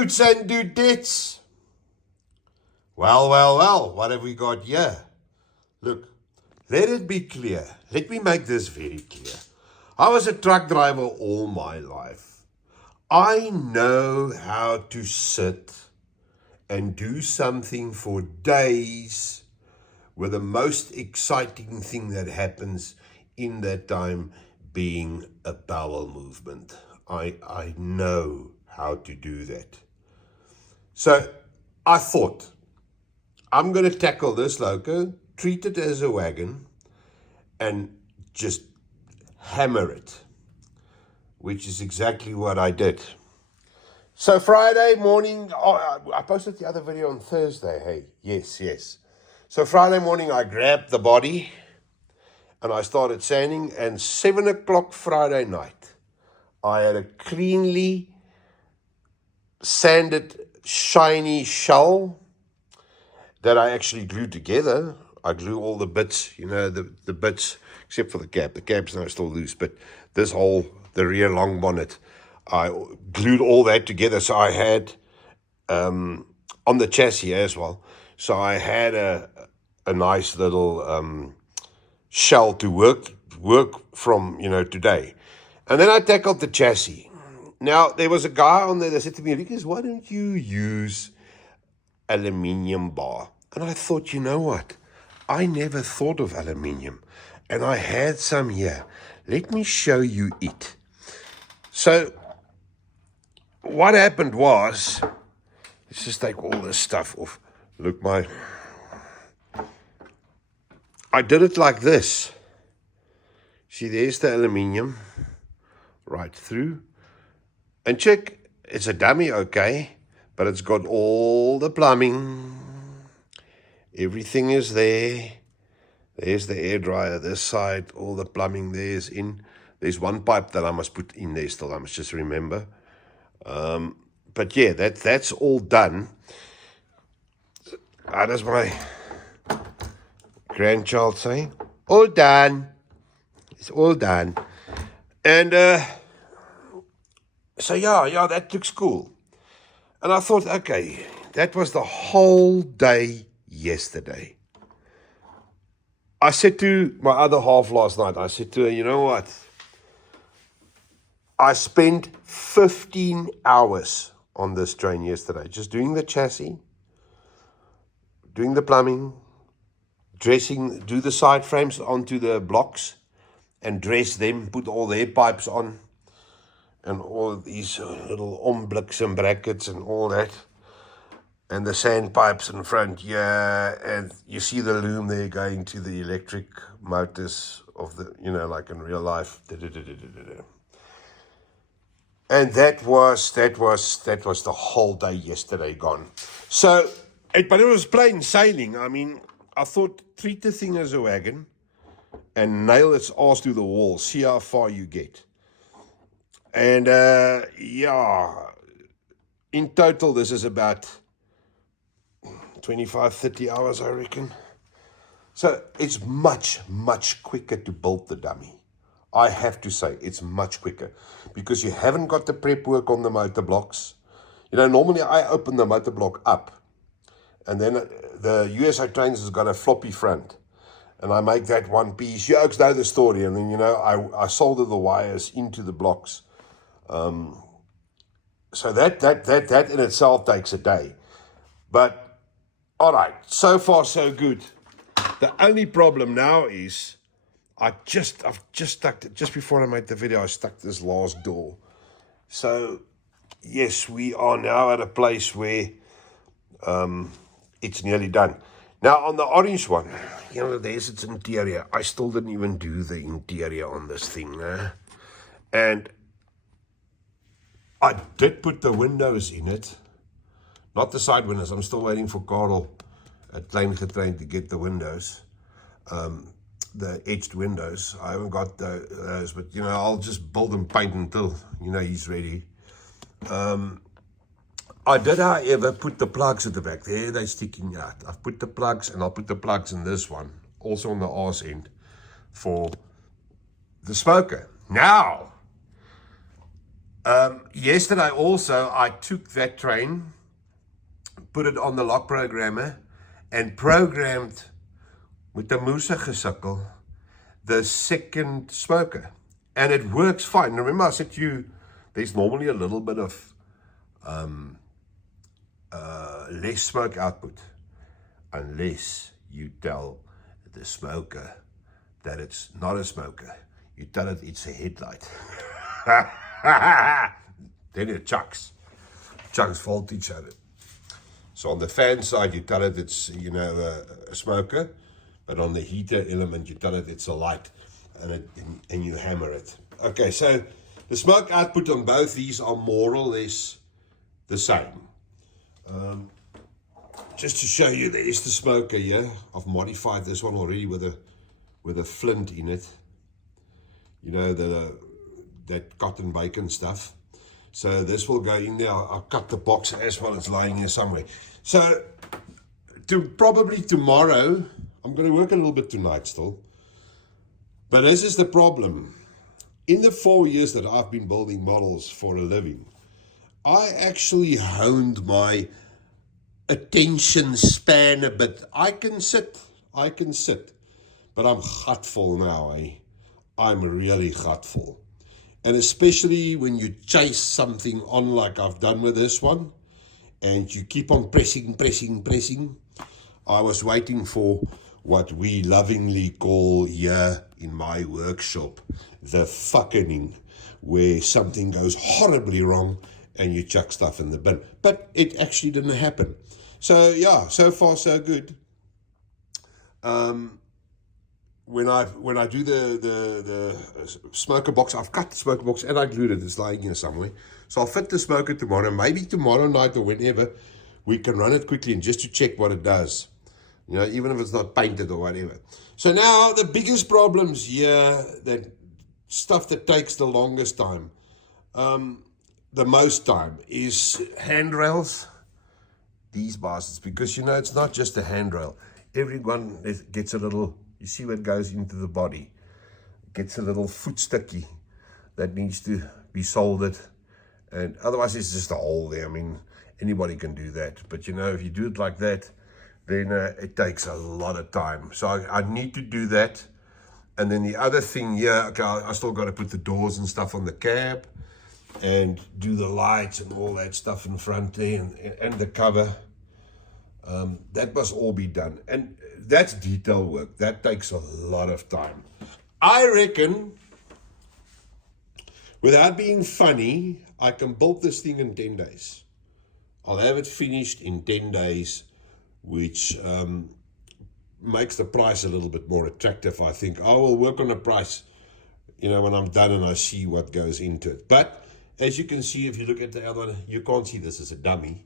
Dudes and dudettes. Well, what have we got here? Look, let it be clear. Let me make this very clear. I was a truck driver all my life. I know how to sit and do something for days with the most exciting thing that happens in that time being a bowel movement. I know how to do that. So I thought, I'm going to tackle this loco, treat it as a wagon, and just hammer it, which is exactly what I did. So Friday morning, I posted the other video on Thursday, hey, yes. So Friday morning, I grabbed the body, and I started sanding, and 7 o'clock Friday night, I had a cleanly sanded, shiny shell that I actually glued together. I glue all the bits, the bits, except for the cab. The cab's now still loose, but this whole, the rear long bonnet, I glued all that together. So I had, on the chassis as well, so I had a nice little shell to work from, today. And then I tackled the chassis. Now, there was a guy on there that said to me, Lucas, why don't you use aluminium bar? And I thought, you know what? I never thought of aluminium. And I had some here. Let me show you it. So, what happened was, let's just take all this stuff off. Look, I did it like this. See, there's the aluminium right through. And check, it's a dummy, okay, but it's got all the plumbing. Everything is there. There's the air dryer this side, all the plumbing there's in. There's one pipe that I must put in there still, I must just remember. But yeah, that's all done. How does my grandchild say? All done. It's all done. And so yeah, that looks cool. And I thought, okay, that was the whole day yesterday. I said to my other half last night, I said to her, you know what? I spent 15 hours on this train yesterday, just doing the chassis, doing the plumbing, do the side frames onto the blocks and dress them, put all their pipes on, and all these little ombliks and brackets and all that, and the sand pipes in front, yeah, and you see the loom there going to the electric motors of the, like in real life. And that was the whole day yesterday gone. So, but it was plain sailing. I mean, I thought, treat the thing as a wagon and nail its ass to the wall. See how far you get. And yeah, in total, this is about 25, 30 hours, I reckon. So it's much, much quicker to build the dummy. I have to say, it's much quicker because you haven't got the prep work on the motor blocks. Normally I open the motor block up and then the USA Trains has got a floppy front and I make that one piece. You folks know the story. And then, I solder the wires into the blocks. So that in itself takes a day. But, all right, so far so good. The only problem now is I've just stuck it, just before I made the video, I stuck this last door. So, yes, we are now at a place where it's nearly done. Now, on the orange one, there's its interior. I still didn't even do the interior on this thing. And I did put the windows in it. Not the side windows. I'm still waiting for Karel at Klein Getrain to get the windows. The edged windows. I haven't got those, but I'll just build and paint until he's ready. I did, however, put the plugs at the back. There they're sticking out. I've put the plugs, and I'll put the plugs in this one, also on the arse end, for the smoker. Now, Yesterday also, I took that train, put it on the lock programmer, and programmed with the Musa gesukkel, the second smoker. And it works fine. Remember I said to you, there's normally a little bit of less smoke output, unless you tell the smoker that it's not a smoker. You tell it it's a headlight. Then it chucks. Chunks voltage at it. So on the fan side, you tell it it's, a smoker. But on the heater element, you tell it it's a light. And you hammer it. Okay, so the smoke output on both these are more or less the same. Just to show you, there is the smoker here. I've modified this one already with a flint in it. That cotton bacon stuff. So this will go in there. I'll cut the box as well. It's lying here somewhere. So probably tomorrow, I'm going to work a little bit tonight still. But this is the problem. In the 4 years that I've been building models for a living, I actually honed my attention span a bit. I can sit, but I'm gutful now. I'm really gutful. And especially when you chase something on like I've done with this one, and you keep on pressing. I was waiting for what we lovingly call here in my workshop, the fucking, where something goes horribly wrong and you chuck stuff in the bin. But it actually didn't happen. So yeah, so far so good. When I do the smoker box, I've cut the smoker box and I glued it. It's lying here somewhere. So I'll fit the smoker tomorrow. Maybe tomorrow night or whenever, we can run it quickly and just to check what it does. Even if it's not painted or whatever. So now the biggest problems here, that stuff that takes the longest time, the most time, is handrails. These bastards, because it's not just a handrail. Everyone gets a little, you see what goes into the body, gets a little foot sticky that needs to be soldered, and otherwise it's just a hole there. I mean, anybody can do that, but if you do it like that, then it takes a lot of time. So I need to do that. And then the other thing here, okay, I still got to put the doors and stuff on the cab and do the lights and all that stuff in front there and the cover. That must all be done. And that's detail work. That takes a lot of time. I reckon, without being funny, I can build this thing in 10 days. I'll have it finished in 10 days, which makes the price a little bit more attractive, I think. I will work on the price, when I'm done and I see what goes into it. But as you can see, if you look at the other one, you can't see this as a dummy.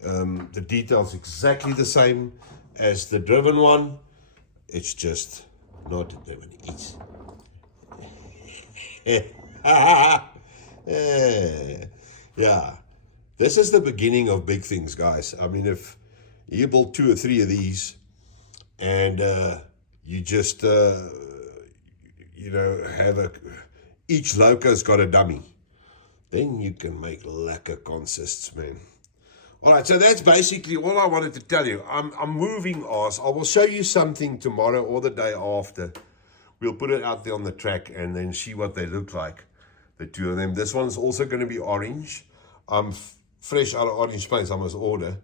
The detail's exactly the same as the driven one. It's just not driven. Yeah. This is the beginning of big things, guys. I mean, if you build 2 or 3 of these and you just, each loco's got a dummy, then you can make lekker consists, man. All right, so that's basically all I wanted to tell you. I'm moving on. I will show you something tomorrow or the day after. We'll put it out there on the track and then see what they look like, the 2 of them. This one's also going to be orange. I'm fresh out of orange paints, I must order.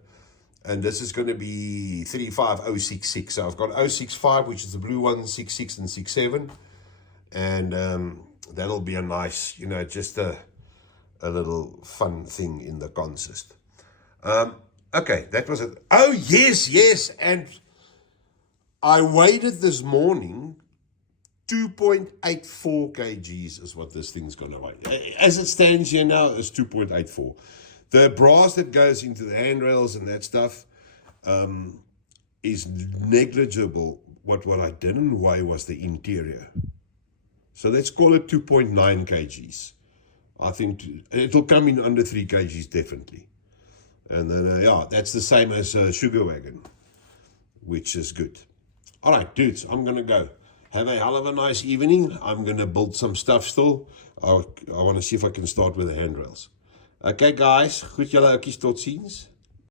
And this is going to be 35066. So I've got 065, which is the blue one, 66 and 67. And that'll be a nice, just a little fun thing in the consist. Okay, that was it. Oh, yes. And I weighed it this morning. 2.84 kgs is what this thing's going to weigh. As it stands here now, it's 2.84. The brass that goes into the handrails and that stuff is negligible. What I didn't weigh was the interior. So let's call it 2.9 kgs. I think it'll come in under 3 kgs definitely. And then, that's the same as Sugar Wagon, which is good. All right, dudes, I'm going to go. Have a hell of a nice evening. I'm going to build some stuff still. I want to see if I can start with the handrails. Okay, guys. Goed julle oukies, tot ziens.